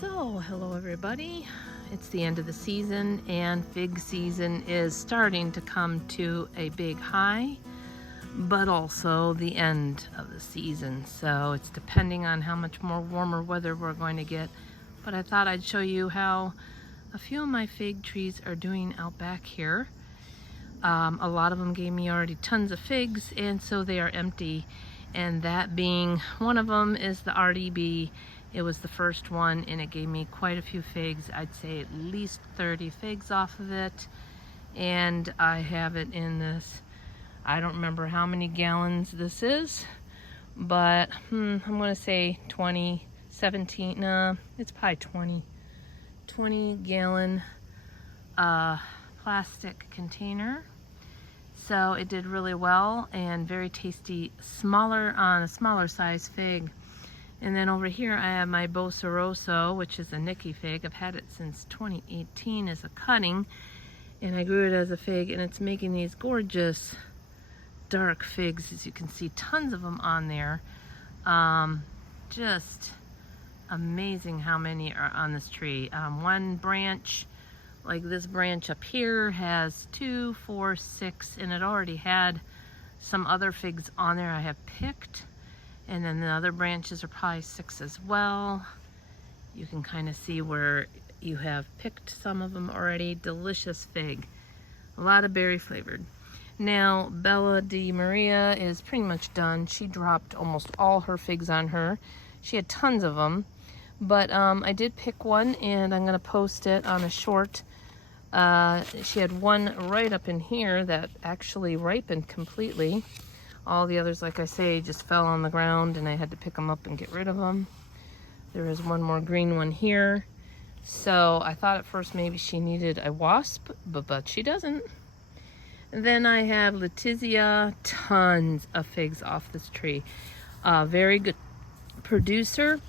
So, hello everybody. It's the end of the season and fig season is starting to come to a big high, but also the end of the season. So it's depending on how much more warmer weather we're going to get. But I thought I'd show you how a few of my fig trees are doing out back here. A lot of them gave me already tons of figs, and so they are empty. And that being one of them is the RDB. It was the first one and it gave me quite a few figs. I'd say at least 30 figs off of it. And I have it in this, I don't remember how many gallons this is, but I'm gonna say 20, 17, no, it's probably 20 gallon plastic container. So it did really well and very tasty, smaller on a smaller size fig. And then over here I have my Bosa Rosso, which is a Nicky fig. I've had it since 2018 as a cutting, and I grew it as a fig, and it's making these gorgeous dark figs. As you can see, tons of them on there. Just amazing how many are on this tree. One branch, like this branch up here, has 2, 4, 6, and it already had some other figs on there I have picked. And then the other branches are probably 6 as well. You can kind of see where you have picked some of them already. Delicious fig. A lot of berry flavored. Now, Bella Di Maria is pretty much done. She dropped almost all her figs on her. She had tons of them. But I did pick one, and I'm going to post it on a short. She had one right up in here that actually ripened completely. All the others, like I say, just fell on the ground and I had to pick them up and get rid of them. There is one more green one here. So I thought at first maybe she needed a wasp, but she doesn't. And then I have Letizia, tons of figs off this tree. Very good producer.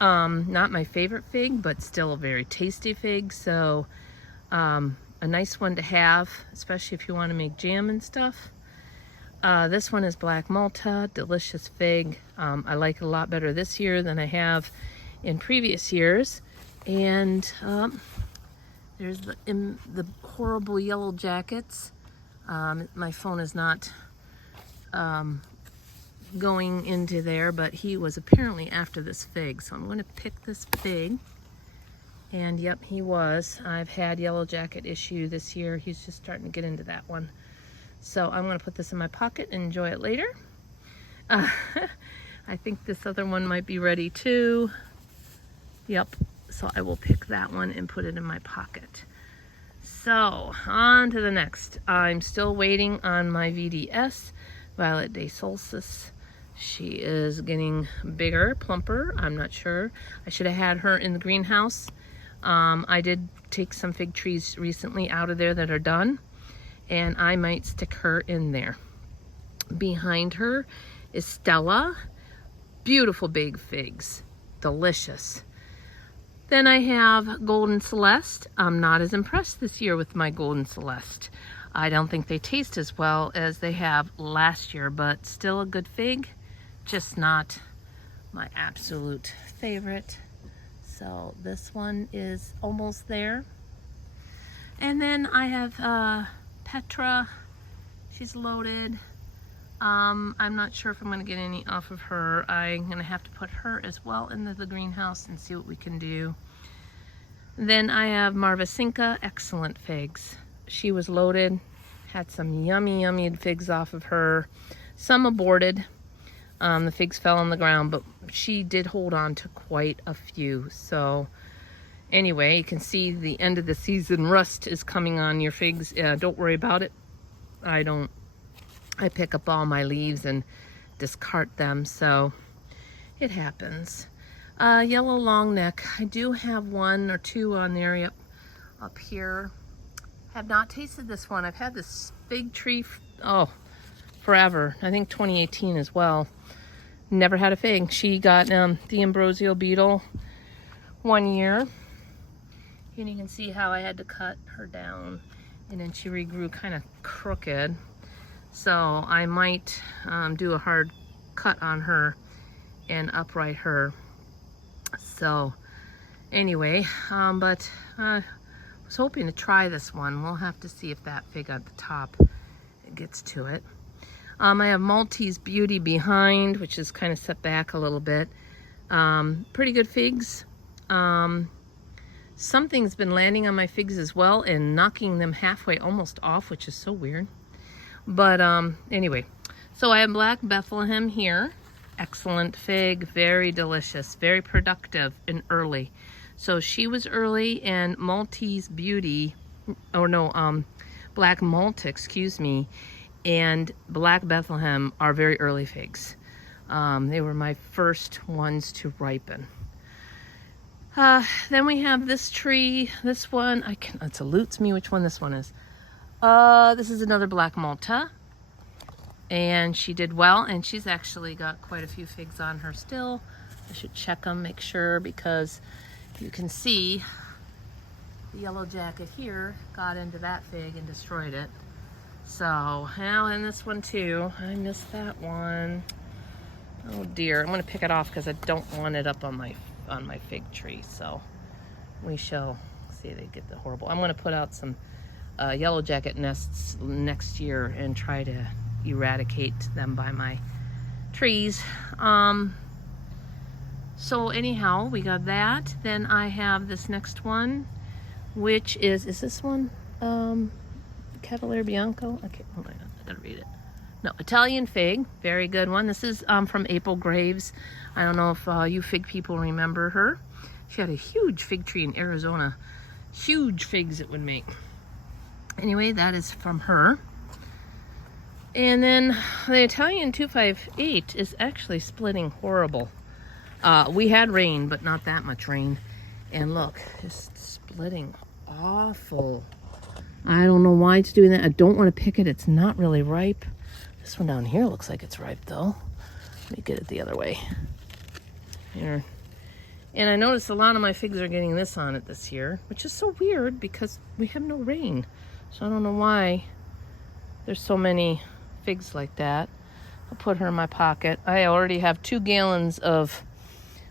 Not my favorite fig, but still a very tasty fig. So a nice one to have, especially if you want to make jam and stuff. This one is Black Malta, delicious fig. I like it a lot better this year than I have in previous years. And there's the horrible yellow jackets. My phone is not going into there, but he was apparently after this fig. So I'm going to pick this fig. And yep, he was. I've had yellow jacket issue this year. He's just starting to get into that one. So I'm going to put this in my pocket and enjoy it later. I think this other one might be ready too. Yep, so I will pick that one and put it in my pocket. So on to the next. I'm still waiting on my VDS, Violet de Solstice. She is getting bigger, plumper, I'm not sure. I should have had her in the greenhouse. I did take some fig trees recently out of there that are done, and I might stick her in there. Behind her is Stella. Beautiful big figs. Delicious. Then I have Golden Celeste. I'm not as impressed this year with my Golden Celeste. I don't think they taste as well as they have last year, but still a good fig. Just not my absolute favorite. So this one is almost there. And then I have Petra. She's loaded. I'm not sure if I'm going to get any off of her. I'm going to have to put her as well into the greenhouse and see what we can do. Then I have Marvasinka, excellent figs. She was loaded, had some yummy, yummy figs off of her. Some aborted. The figs fell on the ground, but she did hold on to quite a few. So anyway, you can see the end of the season rust is coming on your figs. Don't worry about it. I pick up all my leaves and discard them, so it happens. Yellow long neck. I do have 1 or 2 on there up here. Have not tasted this one. I've had this fig tree, forever. I think 2018 as well. Never had a fig. She got the ambrosial beetle one year. And you can see how I had to cut her down. And then she regrew kind of crooked. So I might do a hard cut on her and upright her. So Anyway, but I was hoping to try this one. We'll have to see if that fig at the top gets to it. I have Maltese Beauty behind, which is kind of set back a little bit. Pretty good figs. Something's been landing on my figs as well and knocking them halfway almost off, which is so weird. But anyway, so I have Black Bethlehem here. Excellent fig, very delicious, very productive and early. So she was early, and Maltese Beauty, or no, Black Malta, excuse me, and Black Bethlehem are very early figs. They were my first ones to ripen. Then we have this tree. This one, it eludes me which one this one is. This is another Black Malta. And she did well, and she's actually got quite a few figs on her still. I should check them, make sure, because you can see the yellow jacket here got into that fig and destroyed it. So, now and this one too. I missed that one. Oh dear, I'm gonna pick it off because I don't want it up on my fig tree. So we shall see. They get the horrible. I'm gonna put out some yellow jacket nests next year and try to eradicate them by my trees. So anyhow, we got that. Then I have this next one, which is this one? Cavalier Bianco? Okay, hold on, I gotta read it. No, Italian fig, very good one. This is from April Graves. I don't know if you fig people remember her. She had a huge fig tree in Arizona. Huge figs it would make. Anyway, that is from her. And then the Italian 258 is actually splitting horrible. We had rain, but not that much rain. And look, it's splitting awful. I don't know why it's doing that. I don't want to pick it. It's not really ripe. This one down here looks like it's ripe though. Let me get it the other way. Here. And I noticed a lot of my figs are getting this on it this year, which is so weird because we have no rain. So I don't know why there's so many figs like that. I'll put her in my pocket. I already have 2 gallons of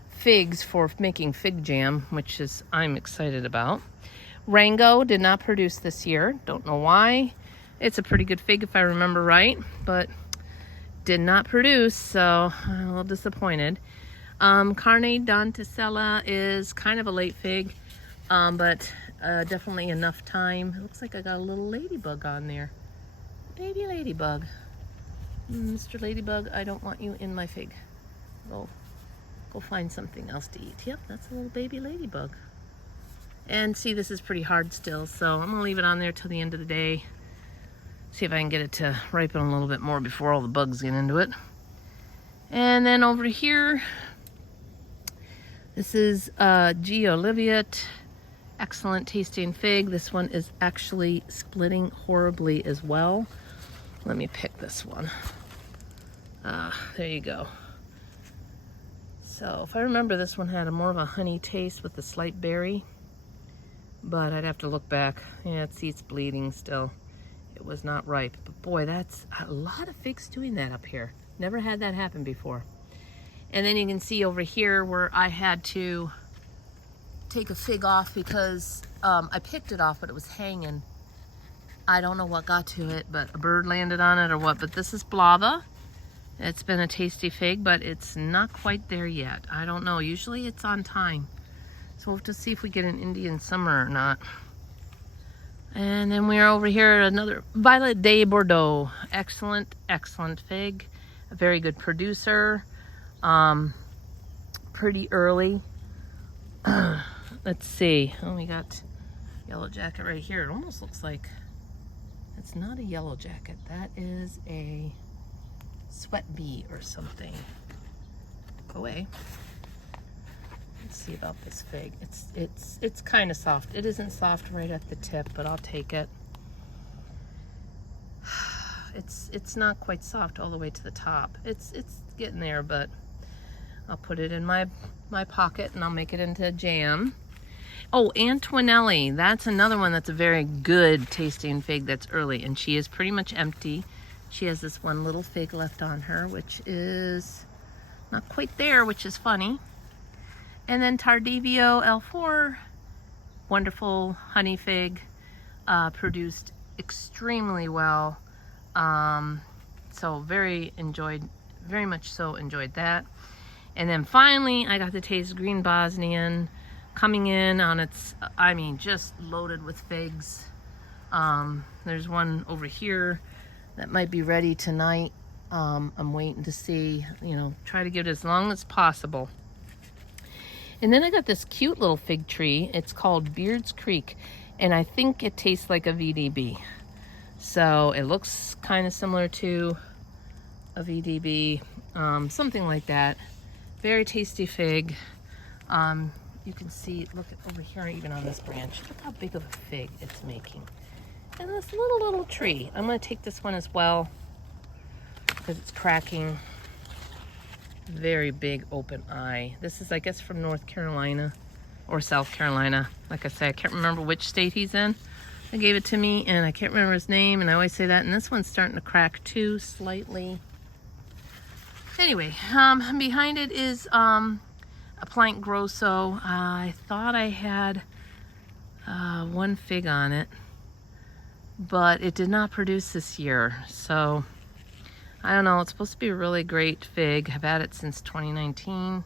figs for making fig jam, which is I'm excited about. Rango did not produce this year. Don't know why. It's a pretty good fig if I remember right, but did not produce, so I'm a little disappointed. Carne Danticella is kind of a late fig, but definitely enough time. It looks like I got a little ladybug on there. Baby ladybug. Mr. Ladybug, I don't want you in my fig. Go find something else to eat. Yep, that's a little baby ladybug. And see, this is pretty hard still, so I'm gonna leave it on there till the end of the day. See if I can get it to ripen a little bit more before all the bugs get into it. And then over here, this is G. Oliviet. Excellent tasting fig. This one is actually splitting horribly as well. Let me pick this one. There you go. So if I remember, this one had more of a honey taste with a slight berry, but I'd have to look back. Yeah, see, it's bleeding still. It was not ripe, but boy, that's a lot of figs doing that up here. Never had that happen before. And then you can see over here where I had to take a fig off because I picked it off, but it was hanging. I don't know what got to it, but a bird landed on it or what, but this is Blava. It's been a tasty fig, but it's not quite there yet. I don't know. Usually it's on time. So we'll have to see if we get an Indian summer or not. And then we're over here at another Violet de Bordeaux. Excellent, excellent fig. A very good producer. Pretty early. Let's see. Oh, we got yellow jacket right here. It almost looks like it's not a yellow jacket. That is a sweat bee or something. Go away. Let's see about this fig. It's kind of soft. It isn't soft right at the tip, but I'll take it. It's not quite soft all the way to the top. It's getting there, but I'll put it in my pocket and I'll make it into jam. Oh, Antonelli. That's another one that's a very good tasting fig that's early, and she is pretty much empty. She has this one little fig left on her, which is not quite there, which is funny. And then Tardivio L4, wonderful honey fig, produced extremely well. So very much so enjoyed that. And then finally, I got to taste green Bosnian coming in on its, I mean, just loaded with figs. There's one over here that might be ready tonight. I'm waiting to see, you know, try to get it as long as possible. And then I got this cute little fig tree. It's called Beards Creek, and I think it tastes like a VDB. So it looks kind of similar to a VDB, something like that. Very tasty fig. You can see, look at over here, even on this branch. Look how big of a fig it's making. And this little tree. I'm going to take this one as well because it's cracking. Very big open eye. This is, I guess, from North Carolina or South Carolina. Like I said, I can't remember which state he's in. They gave it to me, and I can't remember his name, and I always say that. And this one's starting to crack too, slightly. Anyway, behind it is a Plank Grosso. I thought I had one fig on it, but it did not produce this year. So I don't know. It's supposed to be a really great fig. I've had it since 2019.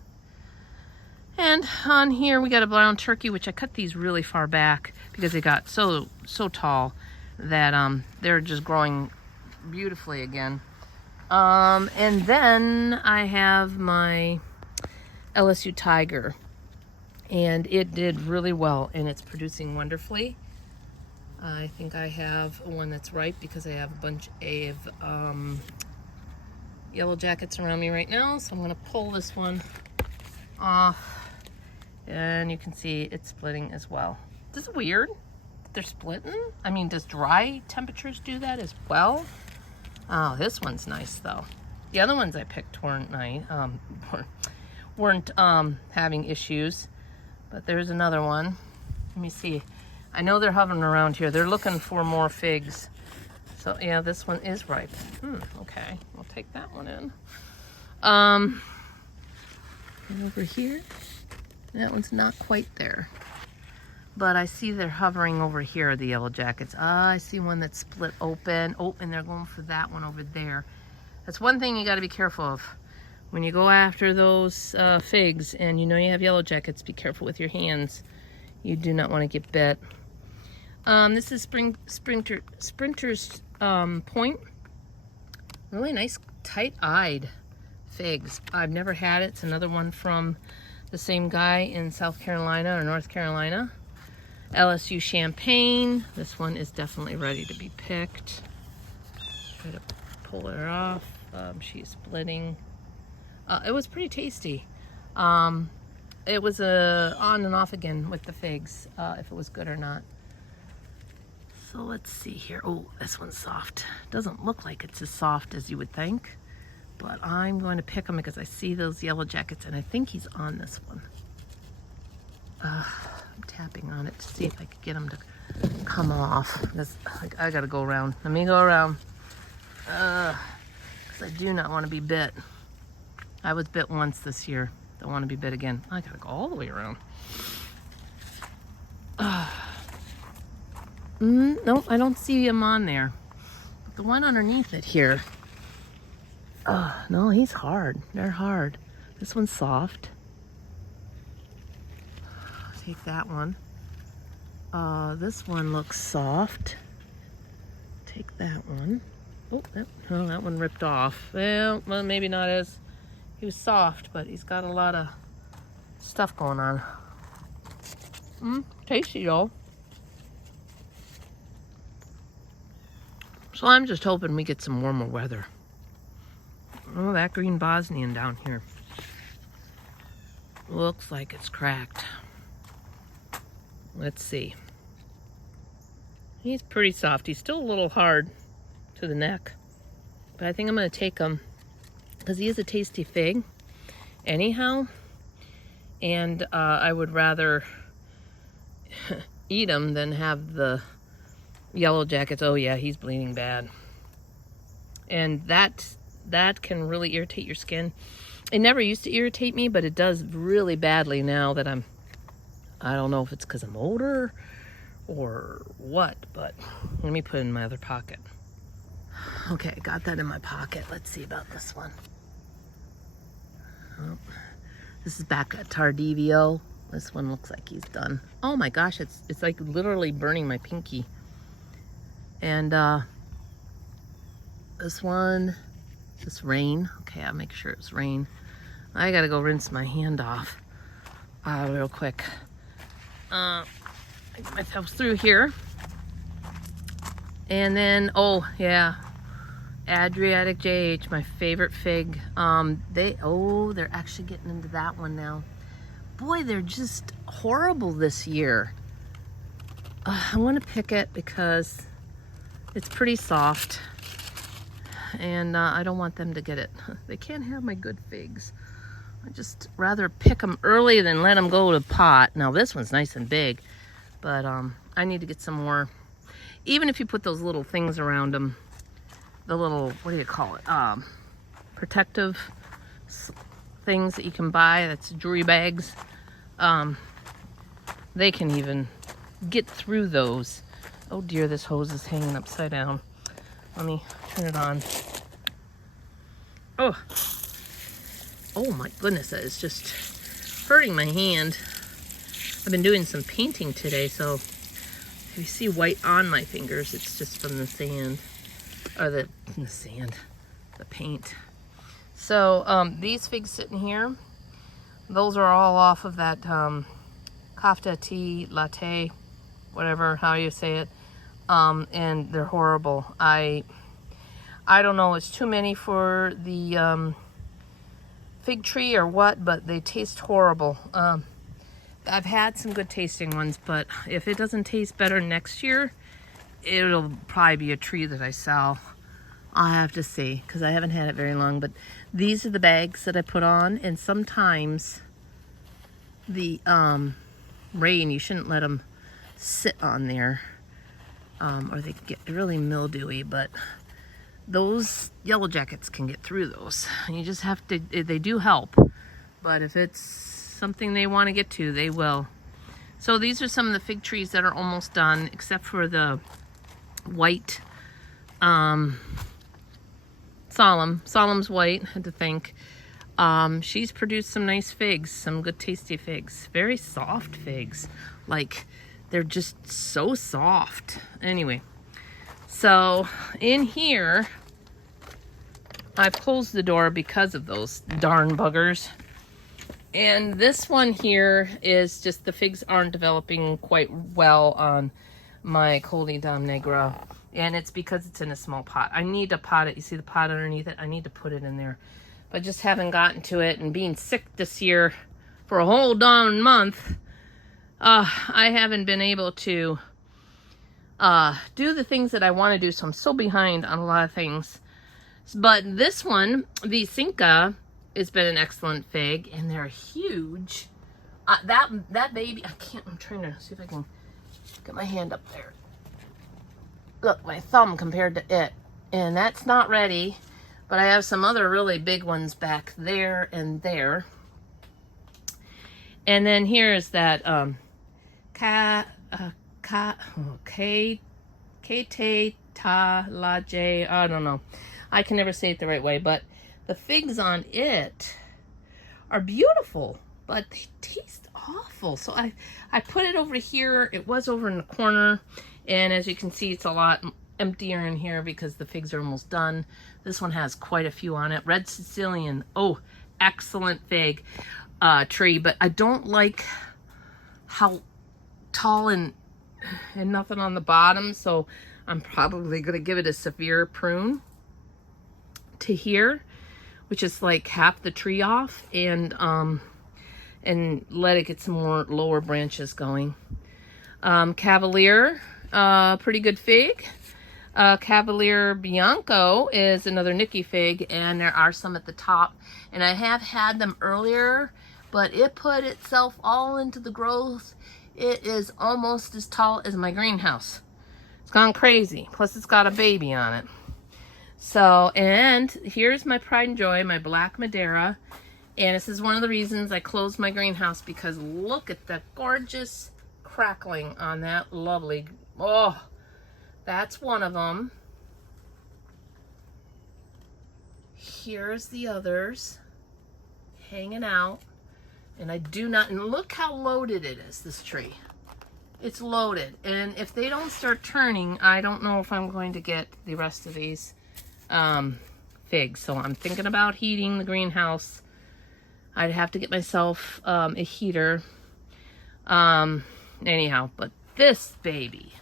And on here we got a brown turkey, which I cut these really far back because they got so tall that they're just growing beautifully again. And then I have my LSU Tiger, and it did really well, and it's producing wonderfully. I think I have one that's ripe because I have a bunch of yellow jackets around me right now, so I'm going to pull this one off, and you can see it's splitting as well. This is weird that they're splitting. I mean, does dry temperatures do that as well? Oh, this one's nice though. The other ones I picked weren't nice, weren't having issues, but there's another one. Let me see. I know they're hovering around here. They're looking for more figs. So yeah, this one is ripe. Okay, we'll take that one in. And over here, that one's not quite there. But I see they're hovering over here, the yellow jackets. I see one that's split open. Oh, and they're going for that one over there. That's one thing you got to be careful of. When you go after those figs and you know you have yellow jackets, be careful with your hands. You do not want to get bit. This is Sprinter's Point. Really nice, tight-eyed figs. I've never had it. It's another one from the same guy in South Carolina or North Carolina. LSU Champagne. This one is definitely ready to be picked. Try to pull her off. She's splitting. It was pretty tasty. It was on and off again with the figs, if it was good or not. So let's see here. Oh, this one's soft. Doesn't look like it's as soft as you would think, but I'm going to pick him because I see those yellow jackets, and I think he's on this one. I'm tapping on it to see if I could get him to come off. I gotta go around. Let me go around. Because I do not want to be bit. I was bit once this year. Don't want to be bit again. I gotta go all the way around. Nope, I don't see him on there. But the one underneath it here. No, he's hard. They're hard. This one's soft. Take that one. This one looks soft. Take that one. Oh, that one ripped off. Well, maybe not as... He was soft, but he's got a lot of stuff going on. Tasty though. So I'm just hoping we get some warmer weather. Oh, that green Bosnian down here. Looks like it's cracked. Let's see. He's pretty soft. He's still a little hard to the neck. But I think I'm going to take him because he is a tasty fig anyhow. And I would rather eat him than have the yellow jackets. Oh yeah, he's bleeding bad. And that can really irritate your skin. It never used to irritate me, but it does really badly now that I don't know if it's because I'm older or what, but let me put it in my other pocket. Okay, I got that in my pocket. Let's see about this one. Oh, this is back at Tardivio. This one looks like he's done. Oh my gosh, it's like literally burning my pinky. And this one, this rain. Okay, I'll make sure it's rain. I gotta go rinse my hand off real quick. I get myself through here. And then, oh yeah, Adriatic JH, my favorite fig. They're actually getting into that one now. Boy, they're just horrible this year. I want to pick it because it's pretty soft. And I don't want them to get it. They can't have my good figs. I just rather pick them early than let them go to pot. Now this one's nice and big, but I need to get some more. Even if you put those little things around them, the little, what do you call it? Protective things that you can buy, that's jewelry bags. They can even get through those. Oh dear, this hose is hanging upside down. Let me turn it on. Oh my goodness, that is just hurting my hand. I've been doing some painting today, so if you see white on my fingers, it's just from the sand. Or the paint. So these figs sitting here, those are all off of that kafta tea latte, whatever, how you say it. And they're horrible. I don't know, it's too many for the fig tree or what, but they taste horrible. I've had some good tasting ones, but if it doesn't taste better next year, it'll probably be a tree that I sell. I'll have to see, because I haven't had it very long. But these are the bags that I put on, and sometimes the rain, you shouldn't let them sit on there, or they get really mildewy. But those yellow jackets can get through those. You just have to, they do help. But if it's something they want to get to, they will. So these are some of the fig trees that are almost done, except for the white Solemn's white, I had to think. She's produced some nice figs, some good tasty figs, very soft figs, like they're just so soft. Anyway, so in here I closed the door because of those darn buggers. And this one here is just the figs aren't developing quite well on my Coleodon Negra. And it's because it's in a small pot. I need to pot it. You see the pot underneath it? I need to put it in there. But I just haven't gotten to it. And being sick this year for a whole darn month, I haven't been able to do the things that I want to do. So I'm so behind on a lot of things. But this one, the Cinca, has been an excellent fig. And they're huge. That baby, I'm trying to see if I can get my hand up there. Look, my thumb compared to it. And that's not ready. But I have some other really big ones back there and there. And then here's that Kete Ta La J. I don't know. I can never say it the right way. But the figs on it are beautiful. But they taste awful. So I put it over here. It was over in the corner. And as you can see, it's a lot emptier in here because the figs are almost done. This one has quite a few on it. Red Sicilian. Oh, excellent fig tree. But I don't like how tall and nothing on the bottom. So I'm probably going to give it a severe prune to here, which is like half the tree off, and let it get some more lower branches going. Cavalier. Pretty good fig. Cavalier Bianco is another Nicky fig, and there are some at the top. And I have had them earlier, but it put itself all into the growth. It is almost as tall as my greenhouse. It's gone crazy. Plus, it's got a baby on it. So, and here's my pride and joy, my Black Madeira. And this is one of the reasons I closed my greenhouse, because look at the gorgeous crackling on that lovely, oh, that's one of them. Here's the others hanging out. And I do not, and look how loaded it is, this tree. It's loaded. And if they don't start turning, I don't know if I'm going to get the rest of these figs. So I'm thinking about heating the greenhouse. I'd have to get myself a heater. Anyhow, but this baby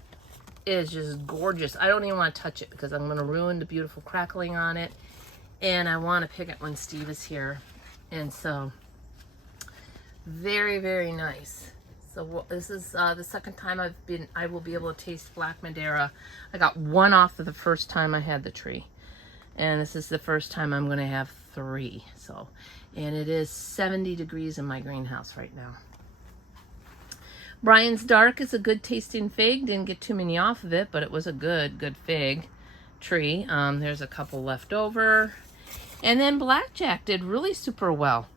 is just gorgeous. I don't even want to touch it because I'm going to ruin the beautiful crackling on it. And I want to pick it when Steve is here. And so, very, very nice. So this is the second time I will be able to taste Black Madeira. I got one off of the first time I had the tree. And this is the first time I'm going to have 3. So, and it is 70 degrees in my greenhouse right now. Brian's Dark is a good tasting fig. Didn't get too many off of it, but it was a good fig tree. There's a couple left over. And then Blackjack did really super well.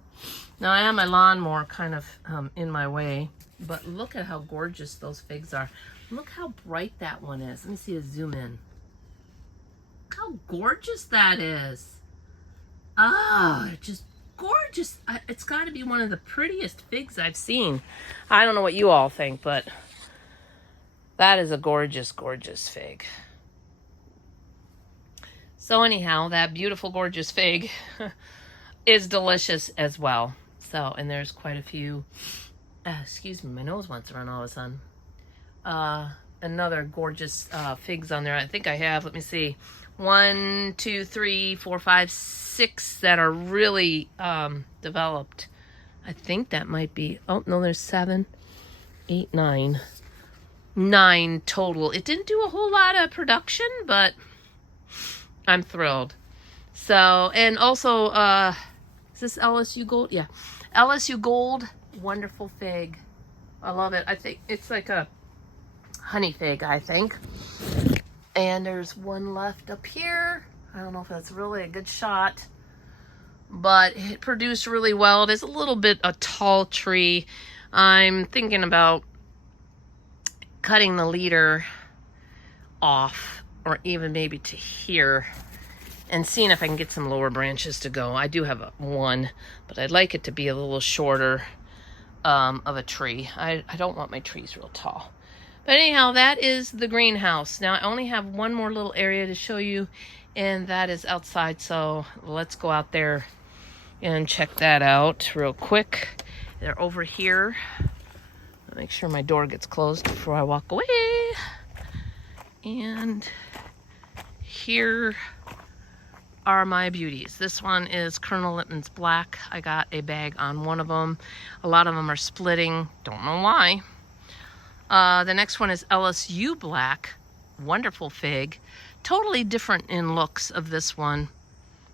Now I have my lawnmower kind of in my way, but look at how gorgeous those figs are. Look how bright that one is. Let me see a zoom in. Look how gorgeous that is. Ah, just gorgeous. It's got to be one of the prettiest figs I've seen. I don't know what you all think, but that is a gorgeous, gorgeous fig. So anyhow, that beautiful, gorgeous fig is delicious as well. So, and there's quite a few, excuse me, my nose wants to run all of a sudden. Another gorgeous figs on there. I think I have, let me see, 1, 2, 3, 4, 5, 6 that are really developed. I think that might be, oh no, there's 7, 8, 9. 9 total. It didn't do a whole lot of production, but I'm thrilled. So, and also, is this LSU Gold? Yeah. LSU Gold, wonderful fig. I love it. I think it's like a honey fig, I think. And there's one left up here. I don't know if that's really a good shot, but it produced really well. It is a little bit a tall tree. I'm thinking about cutting the leader off, or even maybe to here, and seeing if I can get some lower branches to go. I do have one, but I'd like it to be a little shorter of a tree. I don't want my trees real tall. But anyhow, that is the greenhouse. Now I only have one more little area to show you, and that is outside. So let's go out there and check that out real quick. They're over here. I'll make sure my door gets closed before I walk away. And here are my beauties. This one is Colonel Lippmann's Black. I got a bag on one of them. A lot of them are splitting. Don't know why. The next one is LSU Black. Wonderful fig. Totally different in looks of this one.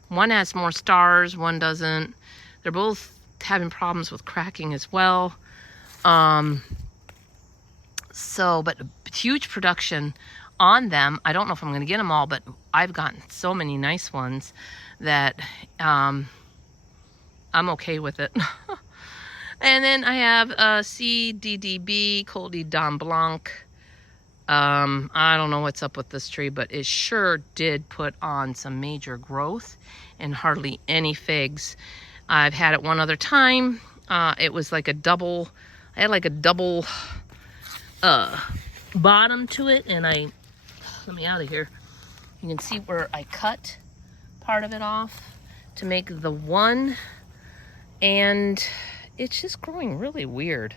One has more stars, one doesn't. They're both having problems with cracking as well. But huge production on them. I don't know if I'm going to get them all, but I've gotten so many nice ones that I'm okay with it. And then I have CDDB, Col de Dom Blanc. I don't know what's up with this tree, but it sure did put on some major growth and hardly any figs. I've had it one other time. It was like a double, I had like a double bottom to it, and let me out of here. You can see where I cut part of it off to make the one, and it's just growing really weird.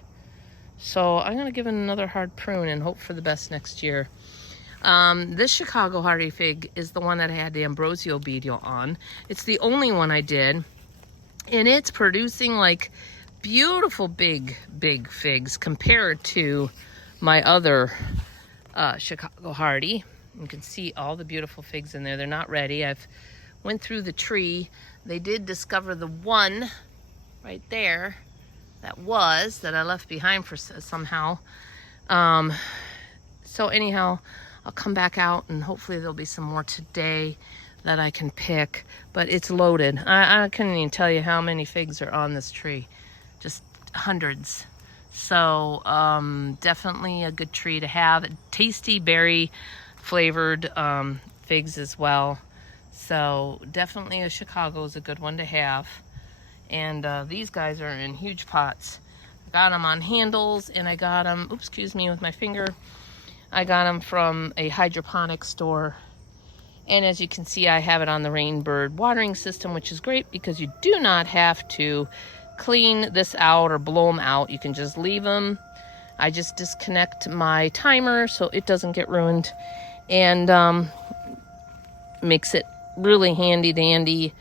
So I'm going to give it another hard prune and hope for the best next year. This Chicago Hardy fig is the one that I had the Ambrosio video on. It's the only one I did. And it's producing like beautiful big figs compared to my other Chicago Hardy. You can see all the beautiful figs in there. They're not ready. I've went through the tree. They did discover the one right there that I left behind for somehow. So anyhow, I'll come back out and hopefully there'll be some more today. that I can pick, but it's loaded. I couldn't even tell you how many figs are on this tree. Just hundreds. So definitely a good tree to have. Tasty berry flavored figs as well. So definitely a Chicago is a good one to have. And these guys are in huge pots. I got them on handles, and I got them, oops, excuse me, with my finger. I got them from a hydroponic store. And as you can see, I have it on the Rainbird watering system, which is great because you do not have to clean this out or blow them out. You can just leave them. I just disconnect my timer so it doesn't get ruined, and makes it really handy dandy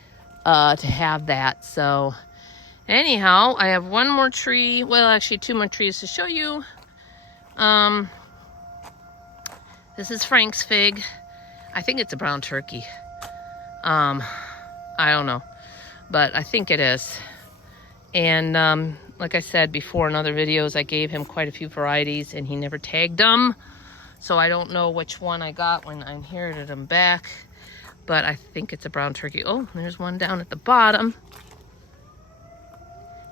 to have that. So anyhow, I have one more tree, well actually 2 more trees to show you. This is Frank's fig. I think it's a brown turkey. I don't know, but I think it is. And like I said before in other videos, I gave him quite a few varieties and he never tagged them. So I don't know which one I got when I inherited them back, but I think it's a brown turkey. Oh, there's one down at the bottom.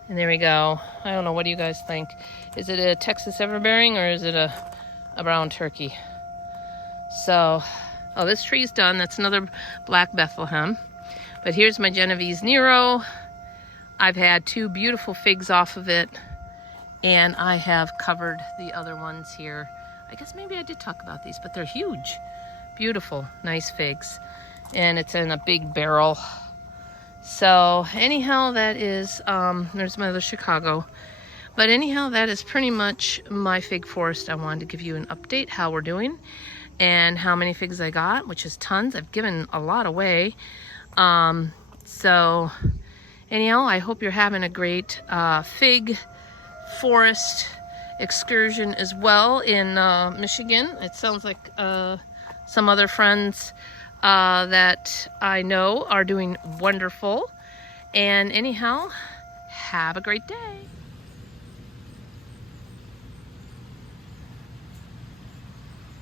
And there we go. I don't know, what do you guys think? Is it a Texas Everbearing or is it a brown turkey? So, oh, this tree's done. That's another Black Bethlehem. But here's my Genovese Nero. I've had 2 beautiful figs off of it, and I have covered the other ones here. I guess maybe I did talk about these, but they're huge. Beautiful, nice figs. And it's in a big barrel. So anyhow, that is, there's my other Chicago. But anyhow, that is pretty much my fig forest. I wanted to give you an update how we're doing and how many figs I got, which is tons. I've given a lot away. So anyhow, I hope you're having a great fig forest excursion as well in Michigan. It sounds like some other friends that I know are doing wonderful. And anyhow, have a great day.